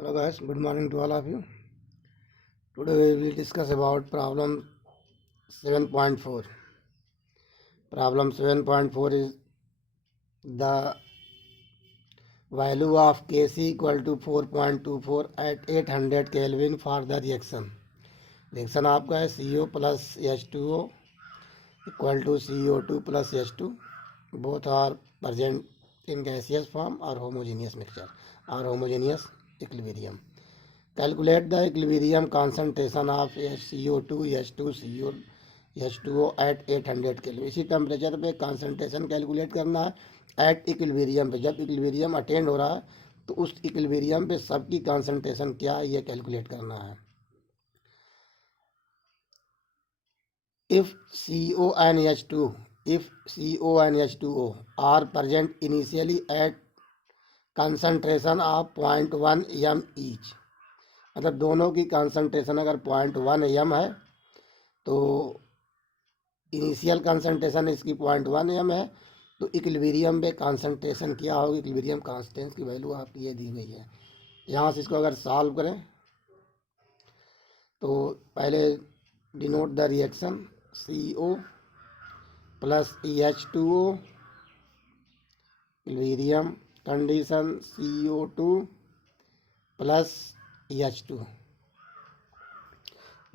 Hello guys, good morning to all of you. Today we will discuss about problem 7.4. Problem 7.4 is the value of Kc equal to 4.24 at 800 Kelvin for the reaction. Reaction आपका है CO plus H2O equal to CO2 plus H2. Both are present in gaseous form or homogeneous mixture or homogeneous equilibrium. Calculate the equilibrium concentration of CO2 H2CO H2O at 800 kelvin. इसी temperature पे concentration calculate करना है at equilibrium पे. जब equilibrium attend हो रहा है तो उस इक्विलिब्रियम पे सबकी कंसंट्रेशन क्या है ये कैलकुलेट करना है. If CO and H2O are present initially at concentration of 0.1 m each, मतलब दोनों की कंसंट्रेशन अगर 0.1 m है तो इनिशियल कंसंट्रेशन इसकी 0.1 m है, तो इक्विलिब्रियम पे कंसंट्रेशन क्या होगी. इक्विलिब्रियम कांस्टेंट की वैल्यू आपकी ये दी गई है. यहाँ से इसको अगर सॉल्व करें तो पहले denote the reaction CO plus H2O equilibrium condition CO2 plus H2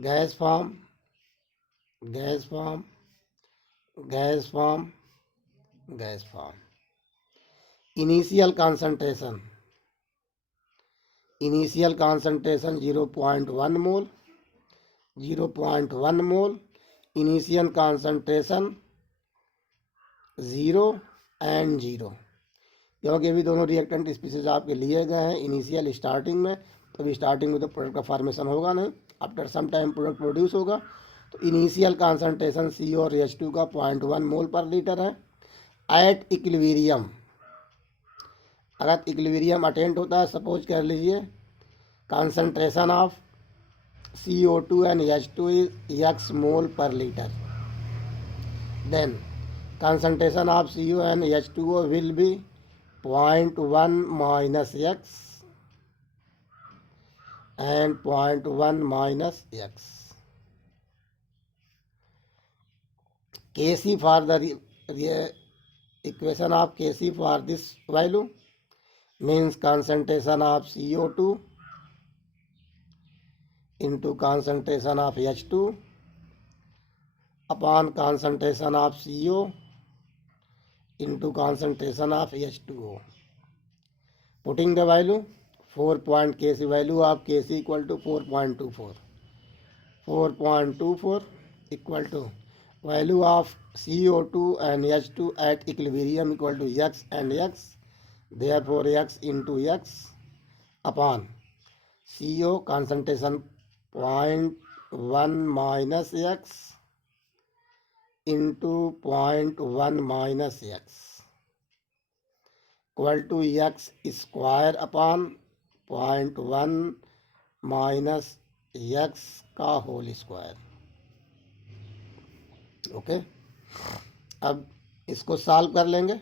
gas form initial concentration 0.1 mole initial concentration 0 and 0, क्योंकि अभी दोनों रिएक्टेंट स्पीसीज आपके लिए गए हैं इनिशियल स्टार्टिंग में. तो अभी स्टार्टिंग में तो प्रोडक्ट का फॉर्मेशन होगा नहीं, after some time product produce होगा. तो इनिशियल कंसंट्रेशन CO और H2 का 0.1 मोल पर लीटर है. एट इक्विलिब्रियम, अगर इक्विलिब्रियम अटेंड होता है, सपोज कर लीजिए concentration of CO2 and H2 is x mole per liter, then concentration of CO and H2O will be 0.1 minus x and 0.1 minus x. Kc for the equation of Kc for this value means concentration of CO2 into concentration of H2 upon concentration of CO into concentration of H2O. Putting the value 4. Kc value of Kc equal to 4.24 equal to value of CO2 and H2 at equilibrium equal to x and x, therefore x into x upon CO concentration 0.1 minus x into 0.1 minus x equal to x square upon 0.1 minus x का whole square. Okay, अब इसको solve कर लेंगे.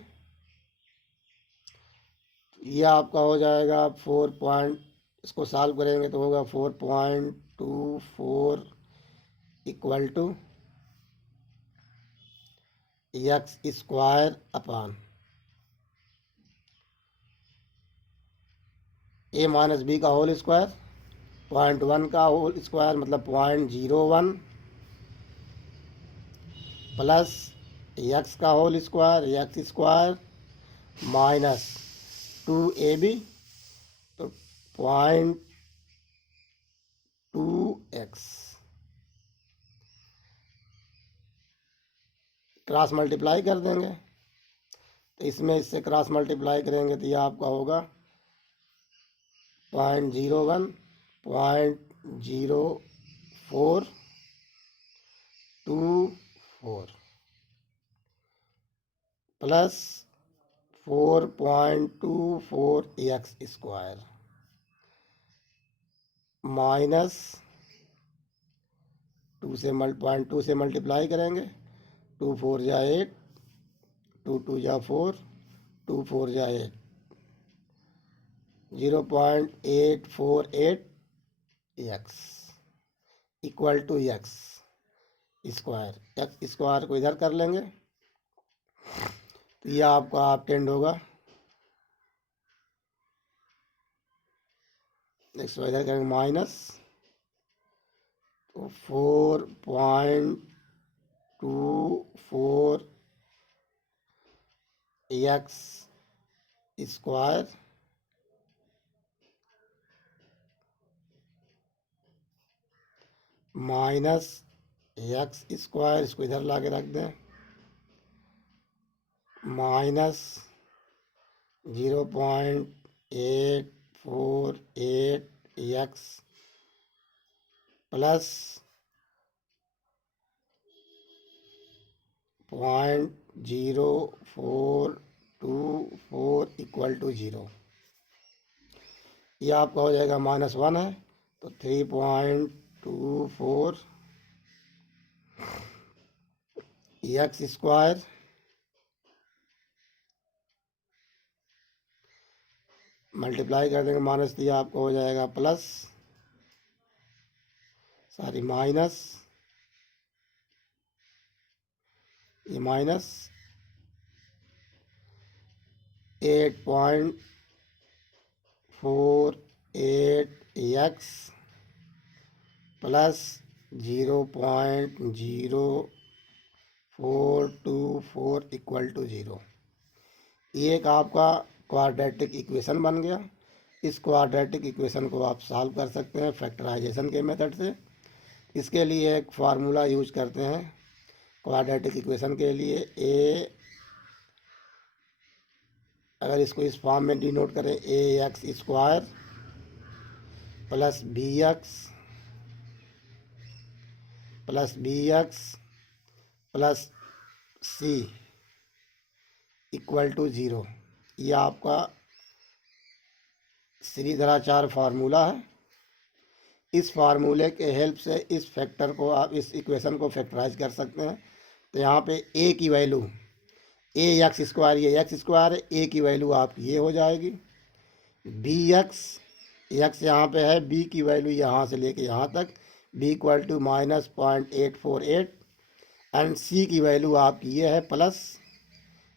ये आपका हो जाएगा 4. इसको सॉल्व करेंगे तो होगा 4.24 equal to x square upon a minus b का होल स्क्वायर. 0.1 का होल स्क्वायर मतलब 0.01 प्लस एक्स का whole square x square minus 2ab तो 0.2x क्रॉस मल्टीप्लाई कर देंगे. तो इसमें इससे क्रॉस मल्टीप्लाई करेंगे तो ये आपका होगा 0.01 0.0424 प्लस 4.24 एक्स स्क्वायर माइनस 2 से 0.2 से मल्टीप्लाई करेंगे. 2 4 जा 8, 2 2 जा 4, 2 4 जा 8, 0.848 x equal to x square को इधर कर लेंगे तो यह आपका ऑब्टेंड होगा। एक्स वाई इधर करेंगे माइनस, तो 4.24 x square minus x square, इसको इधर ला के रख दें, minus 0.848 x plus 0.0424 equal to 0। यह आपका हो जाएगा -1 है तो 3.24 एक्स स्क्वायर मल्टीप्लाई कर देंगे माइनस, तो यह आपको हो जाएगा माइनस, ये minus 8.48 x plus 0.0424 equal to 0। ये एक आपका क्वाड्रेटिक इक्वेशन बन गया। इस क्वाड्रेटिक इक्वेशन को आप सॉल्व कर सकते हैं फैक्टराइजेशन के मेथड से। इसके लिए एक फार्मूला यूज करते हैं क्वाड्रेटिक इक्वेशन के लिए। ए, अगर इसको इस फॉर्म में डिनोट करें, a x square plus b x plus c equal to 0। यह आपका श्रीधराचार्य फार्मूला है। इस फार्मूले के हेल्प से इस फैक्टर को आप इस इक्वेशन को फैक्टराइज कर सकते हैं। तो यहाँ पे ए की वैल्यू, ए एक्स स्क्वायर, ये एक्स स्क्वायर है, ए की वैल्यू आपकी ये हो जाएगी। बी एक्स यहाँ पे है, बी की वैल्यू यहाँ से लेके यहाँ तक, बी इक्वल टू -0.848 एंड सी की वैल्यू आपकी ये है प्लस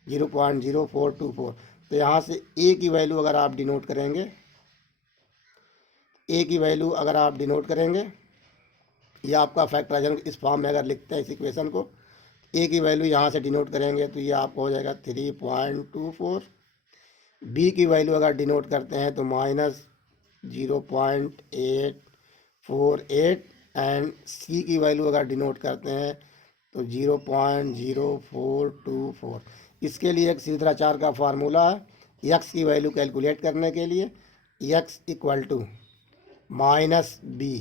0.0424। तो यहाँ से ए की वैल्यू अगर आप डिनोट करेंगे, ए की वैल्यू अगर आप डिनोट करेंगे, ये आपका फैक्टराइजेशन इस फॉर्म में अगर लिखते हैं इस इक्वेशन को, ए की वैल्यू यहाँ से डिनोट करेंगे तो ये आपको हो जाएगा 3.24। बी की वैल्यू अगर डिनोट करते हैं तो -0.848 एंड सी की वैल्यू अगर डिनोट करते हैं तो 0.0424। इसके लिए एक श्रीधराचार्य का फार्मूला है एक्स की वैल्यू कैलकुलेट करने के लिए। X equal to minus b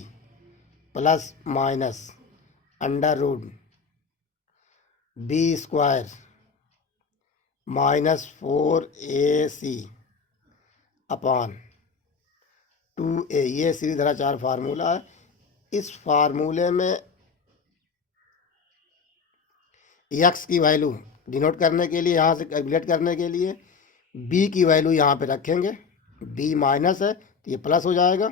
plus minus under root b square -4ac upon 2a। ये श्रीधराचार्य फार्मूला है। इस फार्मूले में एक्स की वैल्यू डिनोट करने के लिए, यहाँ से कैलकुलेट करने के लिए बी की वैल्यू यहाँ पे रखेंगे। बी माइनस है तो ये प्लस हो जाएगा,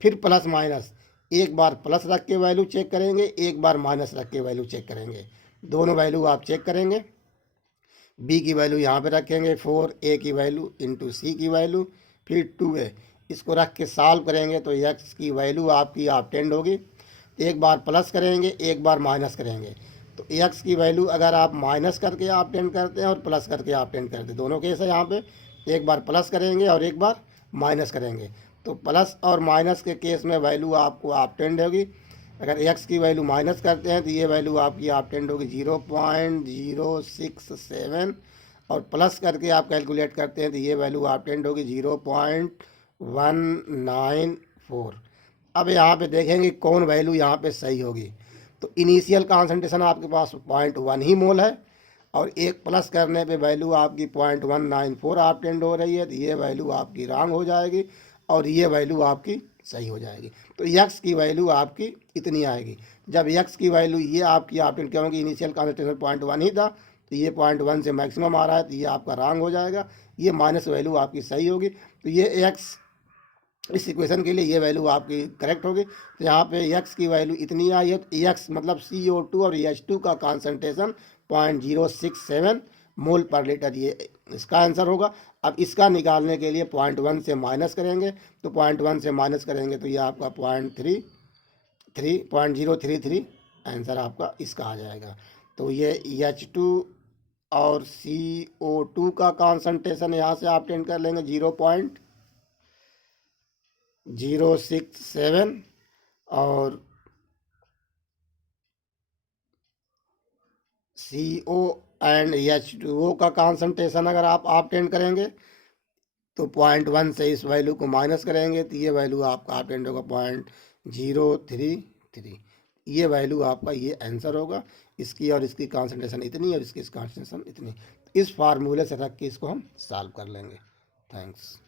फिर प्लस माइनस, एक बार प्लस रख के वैल्यू चेक करेंगे, एक बार माइनस रख के वैल्यू चेक करेंगे। दोनों वैल्यू आप चेक करेंगे। बी की वैल्यू यहाँ पे रखेंगे 4a की वैल्यू इंटू सी की वैल्यू फिर 2a, इसको रख के सॉल्व करेंगे तो एक्स की वैल्यू आपकी ऑब्टेंड होगी। एक बार प्लस करेंगे, एक बार माइनस करेंगे, तो एक्स की वैल्यू अगर आप माइनस करके ऑब्टेंड करते हैं और प्लस करके ऑब्टेंड करते हैं, दोनों केस है यहाँ पे। एक बार प्लस करेंगे और एक बार माइनस करेंगे, तो प्लस और माइनस के केस में वैल्यू आपको ऑब्टेंड होगी। अगर एक्स की वैल्यू माइनस करते हैं तो ये वैल्यू आपकी ऑब्टेंड होगी 0.067 और प्लस करके आप कैलकुलेट करते हैं तो ये वैल्यू ऑब्टेंड होगी 0.194। अब यहाँ पे देखेंगे कौन वैल्यू यहाँ पे सही होगी। तो इनिशियल कॉन्सेंट्रेशन आपके पास 0.1 ही मोल है और एक प्लस करने पे वैल्यू आपकी 0.194 ऑब्टेंड हो रही है, तो ये वैल्यू आपकी रॉन्ग हो जाएगी और ये वैल्यू आपकी सही हो जाएगी। तो एक्स की वैल्यू आपकी इतनी आएगी। जब एक्स की वैल्यू ये आपकी ऑब्टेंड, क्योंकि इनिशियल कॉन्सेंट्रेशन 0.1 ही था, तो ये 0.1 से मैक्सिमम आ रहा है, तो ये आपका रॉन्ग हो जाएगा, ये माइनस वैल्यू आपकी सही होगी। तो ये एक्स, इस इक्वेशन के लिए ये वैल्यू आपकी करेक्ट होगी। तो यहाँ पे एक्स की वैल्यू इतनी आई है, तो एक्स मतलब CO2 और H2 का कॉन्सेंट्रेशन 0.067 मोल पर लीटर, ये इसका आंसर होगा। अब इसका निकालने के लिए 0.1 से माइनस करेंगे, तो 0.1 से माइनस करेंगे तो ये आपका 0.33 आंसर आपका इसका आ जाएगा। तो ये H2 और CO2 का कॉन्सेंट्रेशन यहाँ से आप टेंड कर लेंगे 0.067, और CO एंड H2O का कॉन्सेंट्रेशन अगर आप ऑब्टेन करेंगे तो 0.1 से इस वैल्यू को माइनस करेंगे, तो ये वैल्यू आपका ऑब्टेन होगा 0.033। ये वैल्यू आपका ये आंसर होगा। इसकी और इसकी कॉन्सेंट्रेशन इतनी और इसकी कॉन्सेंट्रेशन इतनी। इस फार्मूले से रख के इसको हम सॉल्व कर लेंगे। थैंक्स।